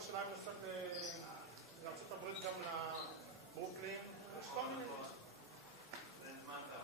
ירושלים נוסעת לארצות הברית גם לברוקלין, יש כל מיני. זה זמן אתה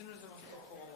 עשינו לזה משהו אחורה.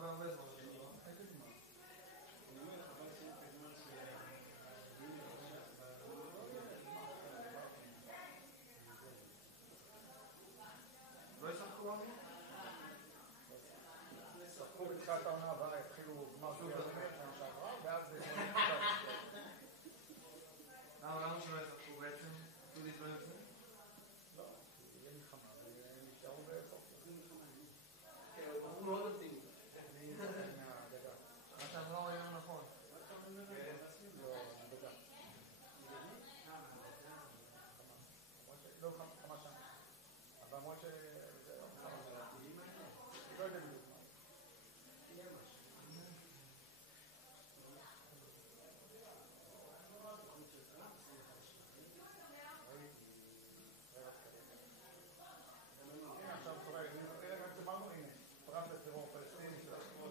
בהרבה זמן. לא ישחקו עמי? שחקו בתחילת העונה הבאה, התחילו גמר גביע שנה שעברה, ואז... למה שלא ישחקו בעצם? דודית לא יוצא? לא, יהיה מלחמה, והם נשארו בסוף. כן, הוא מאוד אופטימי. מה שאמרו היה נכון. לא, כמה שנה. אבל אמרו שזה כמה שנה. לא יודע בדיוק מה. הנה עכשיו קורה, רק אמרנו, הנה, פרס לטרור פלסטיני של השמאל.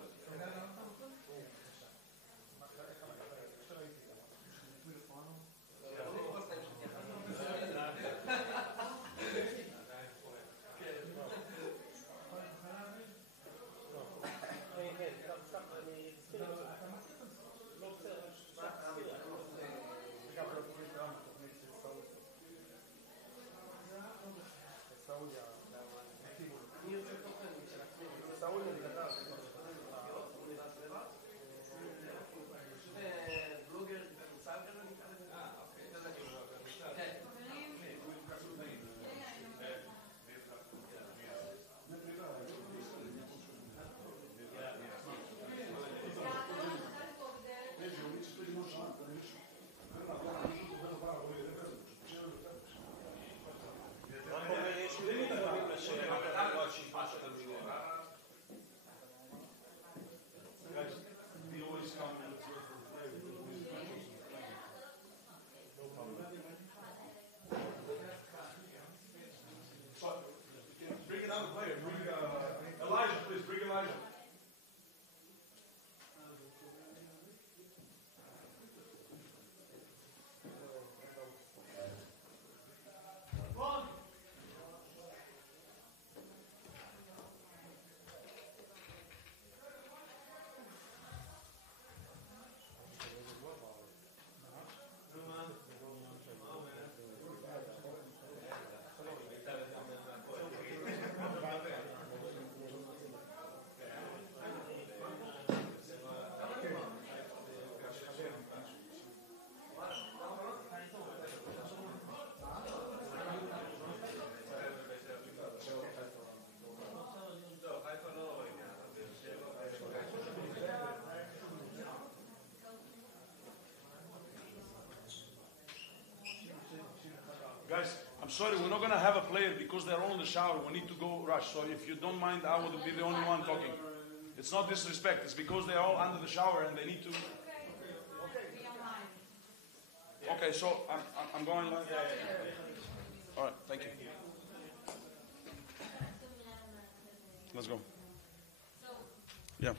Guys, I'm sorry, we're not going to have a player because they're all in the shower. We need to go rush. So if you don't mind, I would be the only one talking. It's not disrespect. It's because they're all under the shower and they need to... Okay, so I'm going live. All right, thank you. Let's go. Yeah.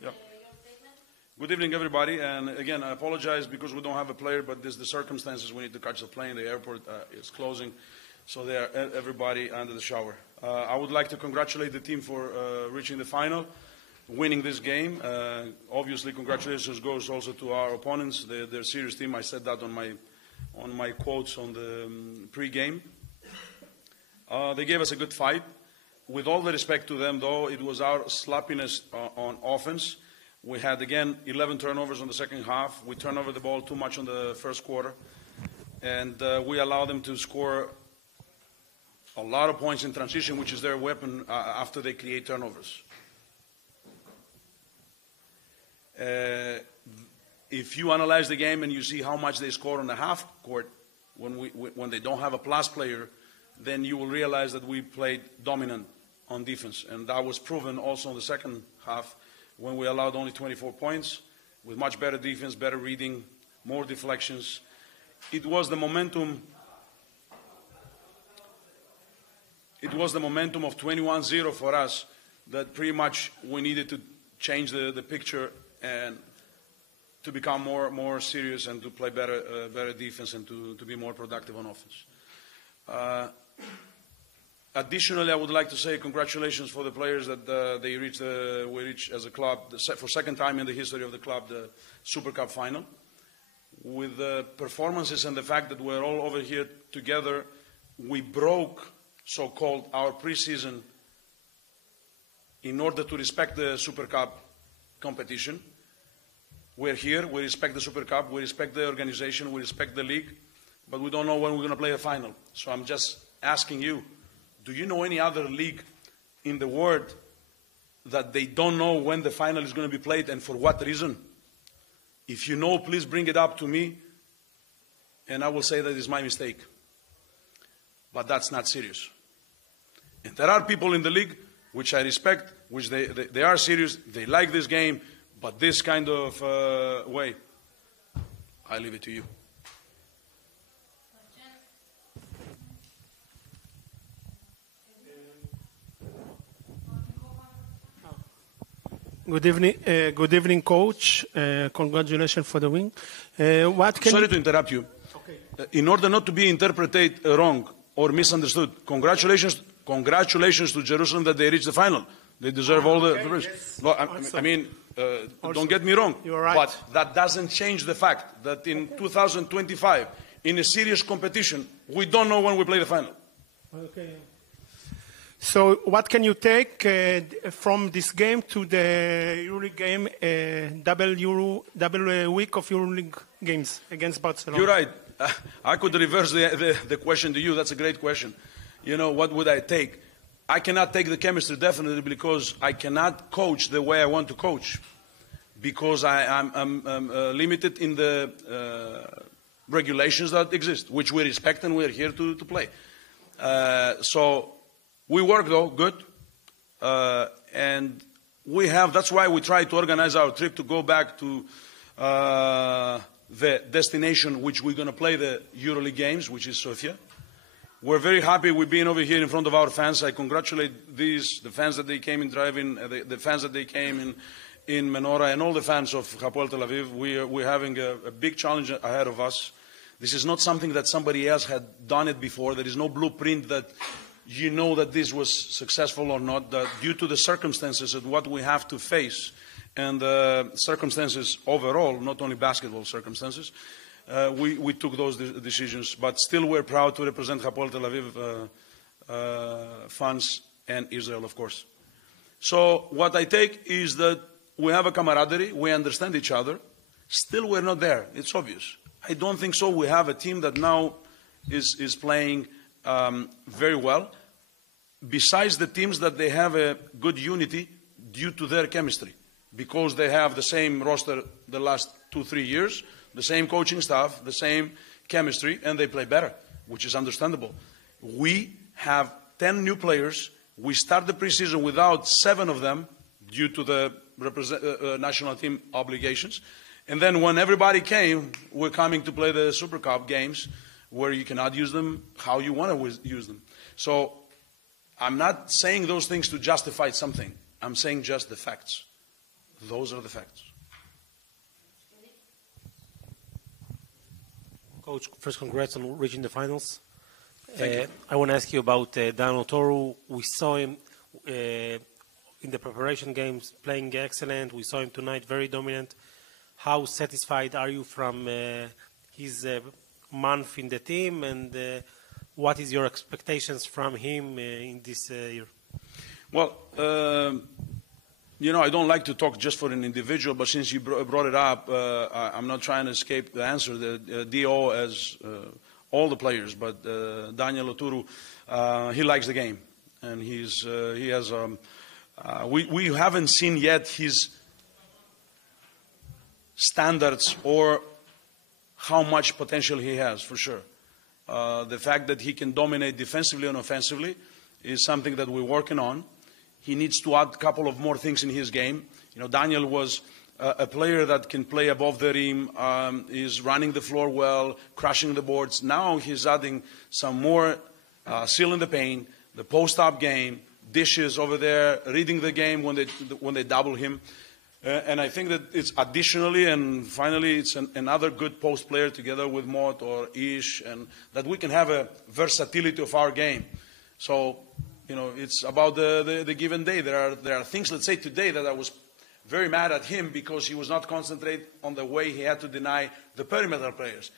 Yeah. Good evening, everybody. And again, I apologize because we don't have a player, but this is the circumstances. We need to catch the plane. The airport is closing, so they are everybody under the shower. I would like to congratulate the team for reaching the final, winning this game. Obviously, congratulations goes also to our opponents. They're a serious team. I said that on my quotes on the pre-game. They gave us a good fight. With all the respect to them, though, it was our sloppiness on offense. We had, again, 11 turnovers on the second half. We turned over the ball too much on the first quarter. And we allowed them to score a lot of points in transition, which is their weapon after they create turnovers. If you analyze the game and you see how much they score on the half court when they don't have a plus player, then you will realize that we played dominant on defense. And that was proven also in the second half, when we allowed only 24 points, with much better defense, better reading, more deflections. It was the momentum. It was the momentum of 21-0 for us that pretty much we needed to change the picture and to become more serious and to play better defense and to be more productive on offense. Additionally, I would like to say congratulations for the players that we reached as a club for second time in the history of the club the Super Cup final. With the performances and the fact that we're all over here together, we broke so-called our preseason in order to respect the Super Cup competition. We're here, we respect the Super Cup, we respect the organization, we respect the league, but we don't know when we're going to play a final. So I'm just asking you, do you know any other league in the world that they don't know when the final is going to be played and for what reason? If you know, please bring it up to me, and I will say that it's my mistake. But that's not serious. And there are people in the league which I respect, which they are serious, they like this game, but this kind of way, I leave it to you. Good evening, Coach. Congratulations for the win. Sorry to interrupt you. Okay. In order not to be interpreted wrong or misunderstood, congratulations to Jerusalem that they reached the final. They deserve all the praise. Yes. No, I mean, don't get me wrong. You're right. But that doesn't change the fact that in 2025, in a serious competition, we don't know when we play the final. Okay. So what can you take from this game to the EuroLeague game, double week of EuroLeague games against Barcelona? You're right. I could reverse the question to you. That's a great question. You know, what would I take? I cannot take the chemistry definitely because I cannot coach the way I want to coach because I'm limited in the regulations that exist, which we respect and we're here to play. So we work though, good. And that's why we try to organize our trip to go back to the destination which we're going to play the EuroLeague games, which is Sofia. We're very happy with being over here in front of our fans. I congratulate the fans that they came in driving, the fans that they came in Menorah, and all the fans of Hapoel Tel Aviv. We're having a big challenge ahead of us. This is not something that somebody else had done it before. There is no blueprint that you know that this was successful or not. That due to the circumstances of what we have to face and circumstances overall, not only basketball circumstances, we took those decisions. But still we're proud to represent Hapoel Tel Aviv fans and Israel, of course. So what I take is that we have a camaraderie, we understand each other. Still we're not there, it's obvious. I don't think so. We have a team that now is playing very well. Besides the teams that they have a good unity due to their chemistry, because they have the same roster the last 2-3 years, the same coaching staff, the same chemistry, and they play better, which is understandable. We have 10 new players. We start the preseason without 7 of them due to the national team obligations. And then when everybody came, we're coming to play the Super Cup games where you cannot use them how you want to use them. So I'm not saying those things to justify something. I'm saying just the facts. Those are the facts. Coach, first congrats on reaching the finals. Thank you. I want to ask you about Daniel Toru. We saw him in the preparation games playing excellent. We saw him tonight very dominant. How satisfied are you from his month in the team, and what is your expectations from him in this year? Well, you know, I don't like to talk just for an individual, but since you brought it up, I'm not trying to escape the answer. The DO, as all the players, but Daniel Oturu, he likes the game, and he has. We haven't seen yet his standards or how much potential he has, for sure. The fact that he can dominate defensively and offensively is something that we're working on. He needs to add a couple of more things in his game. You know, Daniel was a player that can play above the rim, is running the floor well, crushing the boards. Now he's adding some more sealing the paint, the post-up game, dishes over there, reading the game when they double him. And I think that it's additionally and finally it's another good post player together with Mott or Ish, and that we can have a versatility of our game. So, it's about the given day. There are things, let's say today, that I was very mad at him because he was not concentrate on the way he had to deny the perimeter players.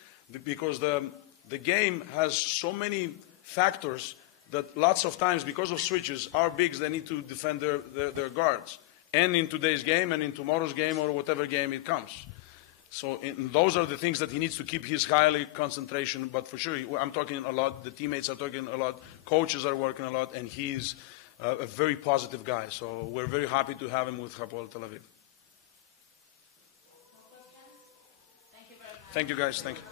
Because the game has so many factors that lots of times, because of switches, our bigs, they need to defend their guards. And in today's game and in tomorrow's game or whatever game it comes. So those are the things that he needs to keep his highly concentration. But for sure, I'm talking a lot. The teammates are talking a lot. Coaches are working a lot. And he's a very positive guy. So we're very happy to have him with Hapoel Tel Aviv. Thank you, guys. Thank you.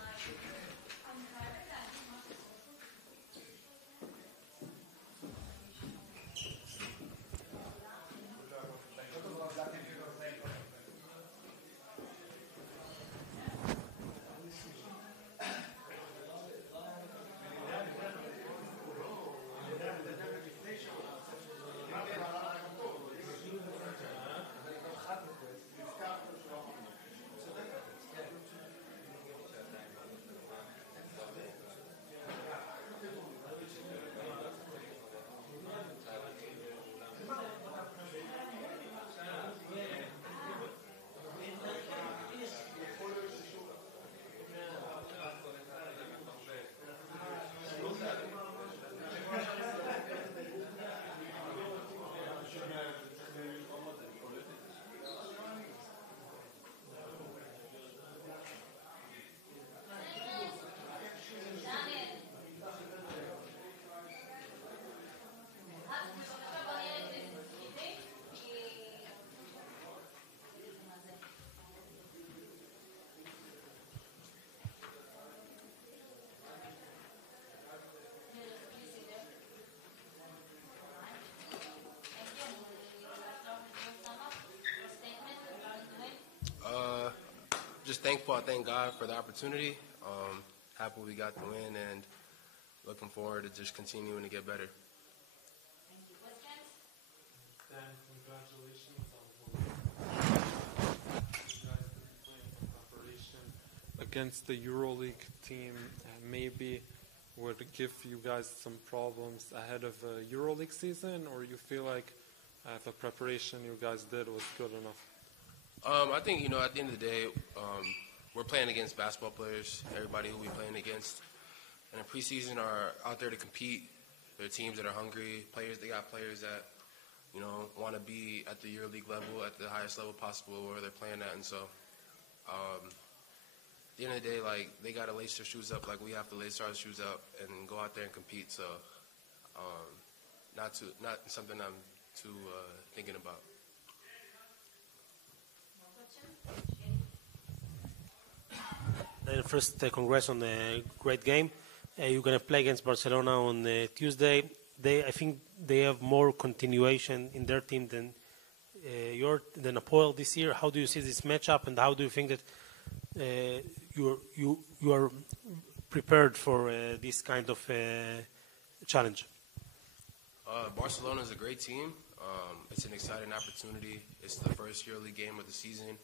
Just thankful. I thank God for the opportunity. Happy we got the win and looking forward to just continuing to get better. Dan, congratulations on preparation against the EuroLeague team, and maybe would give you guys some problems ahead of a EuroLeague season, or you feel like the preparation you guys did was good enough? I think, at the end of the day, we're playing against basketball players. Everybody who we're playing against in the preseason are out there to compete. They're teams that are hungry. They got players that, want to be at the EuroLeague level, at the highest level possible where they're playing at. And so, at the end of the day, they got to lace their shoes up like we have to lace our shoes up and go out there and compete. So, not something I'm too thinking about. First, congrats on a great game. You're going to play against Barcelona on Tuesday. I think they have more continuation in their team than Hapoel this year. How do you see this matchup, and how do you think that you are prepared for this kind of challenge? Barcelona is a great team. It's an exciting opportunity. It's the first EuroLeague game of the season,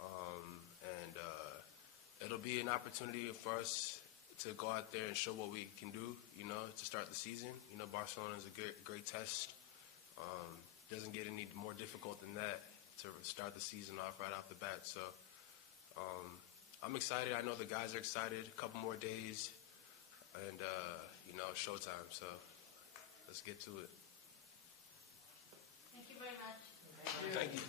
and it'll be an opportunity for us to go out there and show what we can do, to start the season. Barcelona is a great test. Doesn't get any more difficult than that to start the season off right off the bat. So I'm excited. I know the guys are excited. A couple more days, and showtime. So let's get to it. Thank you very much. Thank you.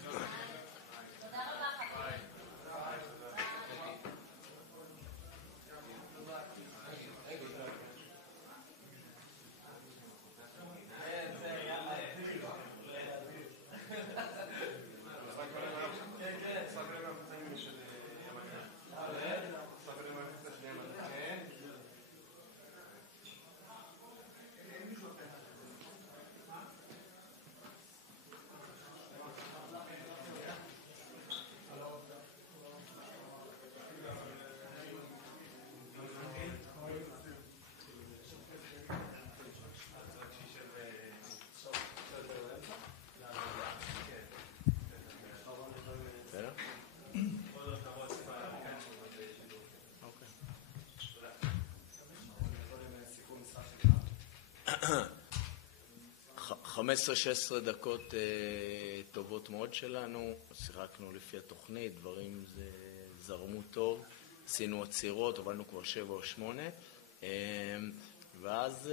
15-16 דקות טובות מאוד שלנו, שיחקנו לפי התוכנית, דברים זרמו טוב, עשינו עצירות, הובלנו כבר 7 או 8, ואז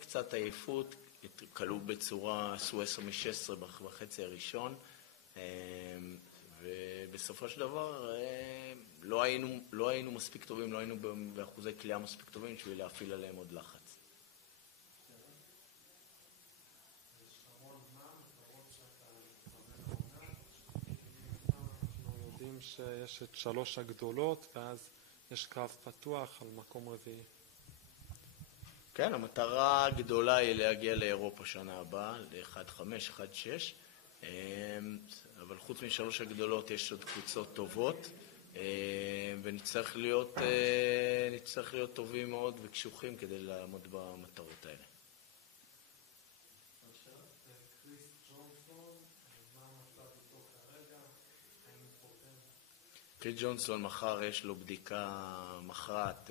קצת עייפות, קלו בצורה, עשו 10 מ-16 בחצי הראשון, ובסופו של דבר לא היינו מספיק טובים, לא היינו באחוזי קליעה מספיק טובים בשביל להפעיל עליהם עוד לחץ. אנחנו יודעים שיש את 3 הגדולות ואז יש קו פתוח על מקום רביעי. כן, המטרה הגדולה היא להגיע לאירופה שנה הבאה, ל-1-5, 1-6, אבל חוץ מ3 הגדולות יש עוד קבוצות טובות, ונצטרך להיות טובים מאוד וקשוחים כדי לעמוד במטרות האלה. קריס ג'ונסון מחר יש לו בדיקה מכרעת,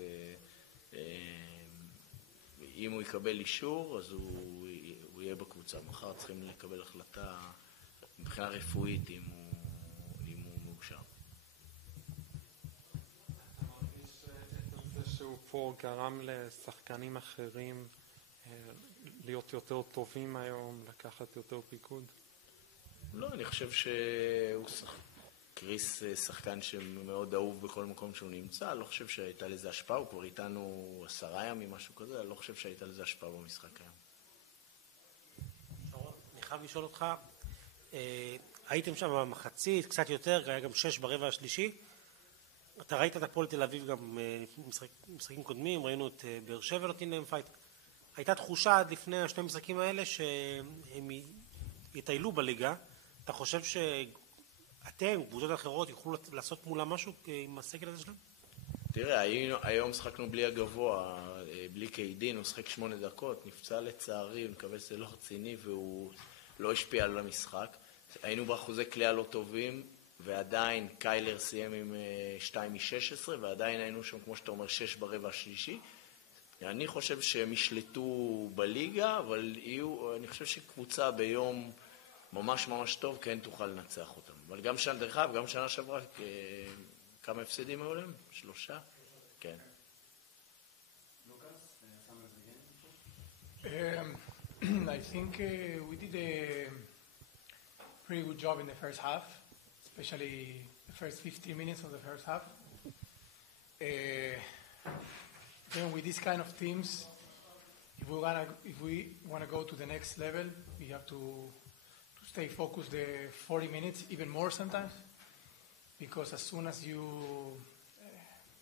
אם הוא יקבל אישור אז הוא יהיה בקבוצה. מחר צריכים לקבל החלטה מבחינה רפואית אם הוא מאושר. אתה מרגיש זה שהוא פה גרם לשחקנים אחרים להיות יותר טובים היום, לקחת יותר פיקוד? לא, אני חושב קריס שחקן שמאוד אהוב בכל מקום שהוא נמצא, לא חושב שהייתה לזה השפעה, הוא כבר איתנו 10 ימים, משהו כזה, לא חושב שהייתה לזה השפעה במשחק היום. אני חייב לשאול אותך, הייתם שם במחצית, קצת יותר, היה גם 6 ברבע השלישי, אתה ראית את הפועל תל אביב גם משחקים קודמים, ראינו את באר שבע נותנים להם פייט, הייתה תחושה עד לפני השני המשחקים האלה שהם יטיילו בליגה, אתה חושב אתם, קבוצות אחרות, יוכלו לעשות מולה משהו עם הסגל הזה שלהם? תראה, היום שחקנו בלי הגבוה, בלי קיידין, הוא שחק 8 דקות, נפצע לצערי, מקווה שזה לא רציני, והוא לא השפיע על המשחק. היינו באחוזי קליעה לא טובים, ועדיין קיילר סיים עם 2 מ-16, ועדיין היינו שם, כמו שאתה אומר, 6 ברבע השלישי. אני חושב שהם ישלטו בליגה, אבל אני חושב שקבוצה ביום ממש ממש טוב, כן תוכל לנצח אותם. אבל גם שנה דרך אגב, גם שנה שעברה, כמה הפסדים היו להם? 3? כן. I think we did a pretty good job in the first half, especially the first 15 minutes of the first half. Then with this kind of teams, if we want to go to the next level, we have to stay focused the 40 minutes, even more sometimes, because as soon as you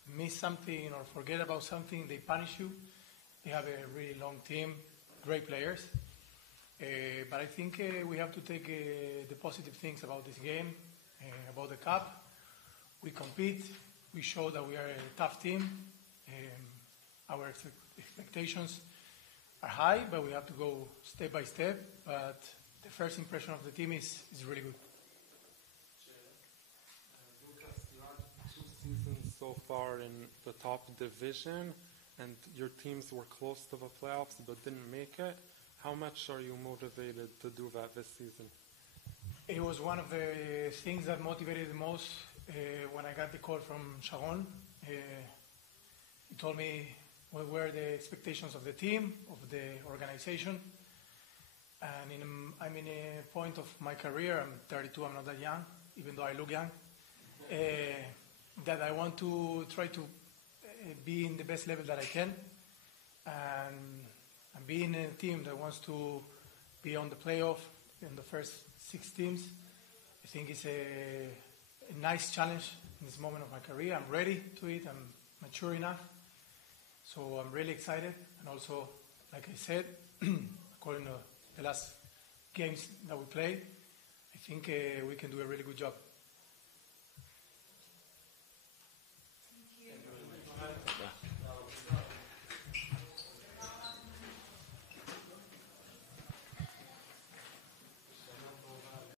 miss something or forget about something, they punish you. They have a really long team, great players. But I think we have to take the positive things about this game, about the cup. We compete. We show that we are a tough team. Our expectations are high, but we have to go step by step. But the first impression of the team is really good. Lucas, you had 2 seasons so far in the top division, and your teams were close to the playoffs but didn't make it. How much are you motivated to do that this season? It was one of the things that motivated the most when I got the call from Sharon. He told me what were the expectations of the team, of the organization. And I'm in a point of my career, I'm 32, I'm not that young, even though I look young, that I want to try to be in the best level that I can. And being in a team that wants to be on the playoff in the first 6 teams, I think it's a nice challenge in this moment of my career. I'm ready to it, I'm mature enough. So I'm really excited. And also, like I said, according to the last games that we played, I think we can do a really good job.